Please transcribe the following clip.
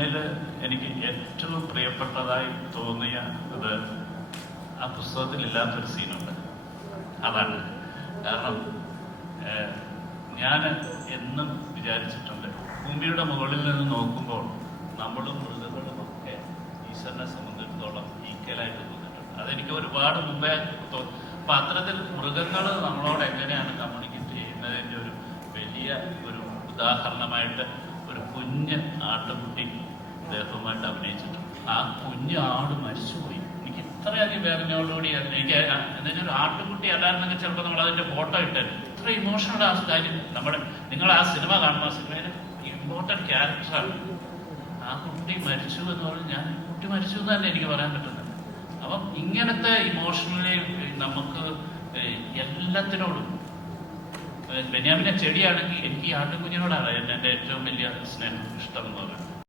സിനിമയിൽ എനിക്ക് ഏറ്റവും പ്രിയപ്പെട്ടതായി തോന്നിയ അത് ആ പുസ്തകത്തിൽ ഇല്ലാത്തൊരു സീനുണ്ട്. അതാണ് കാരണം ഞാൻ എന്നും വിചാരിച്ചിട്ടുണ്ട്, ഭൂമിയുടെ മുകളിൽ നിന്ന് നോക്കുമ്പോൾ നമ്മളും മൃഗങ്ങളും ഒക്കെ ഈശ്വരനെ സംബന്ധിച്ചിടത്തോളം ഈക്വലായിട്ട് തോന്നിയിട്ടുണ്ട്. അതെനിക്ക് ഒരുപാട് മുമ്പേ തോന്നി. അപ്പം അത്തരത്തിൽ മൃഗങ്ങൾ നമ്മളോട് എങ്ങനെയാണ് കമ്മ്യൂണിക്കേറ്റ് ചെയ്യുന്നതിൻ്റെ ഒരു വലിയ ഒരു ഉദാഹരണമായിട്ട് ഒരു കുഞ്ഞ് ആട്ടുകുട്ടി അദ്ദേഹവുമായിട്ട് അഭിനയിച്ചിട്ടുണ്ട്. ആ കുഞ്ഞ് ആട് മരിച്ചുപോയി. എനിക്ക് ഇത്രയധികം വേദനയോടുകൂടി എനിക്ക് എന്നുവെച്ചാൽ ഒരു ആട്ടുകുട്ടി അല്ലായിരുന്നെങ്കിൽ ചിലപ്പോൾ നമ്മൾ അതിൻ്റെ ഫോട്ടോ ഇട്ടത് ഇത്ര ഇമോഷണൽ ആ കാര്യം. നിങ്ങൾ ആ സിനിമ കാണുന്ന ആ സിനിമയിൽ ഇമ്പോർട്ടൻറ്റ് ക്യാരക്ടറാണ്. ആ കുട്ടി മരിച്ചു എന്ന് പറഞ്ഞാൽ കുട്ടി മരിച്ചു എന്ന് തന്നെ എനിക്ക് പറയാൻ പറ്റുന്നത്. അപ്പം ഇങ്ങനത്തെ ഇമോഷണലി നമുക്ക് എല്ലാത്തിനോടും, ബെന്യാമിനെ ചെടിയാണെങ്കിൽ എനിക്ക് ഈ ആട്ടുകുഞ്ഞിനോടാണ് എൻ്റെ ഏറ്റവും വലിയ സ്നേഹം, ഇഷ്ടം എന്ന് പറയുന്നത്.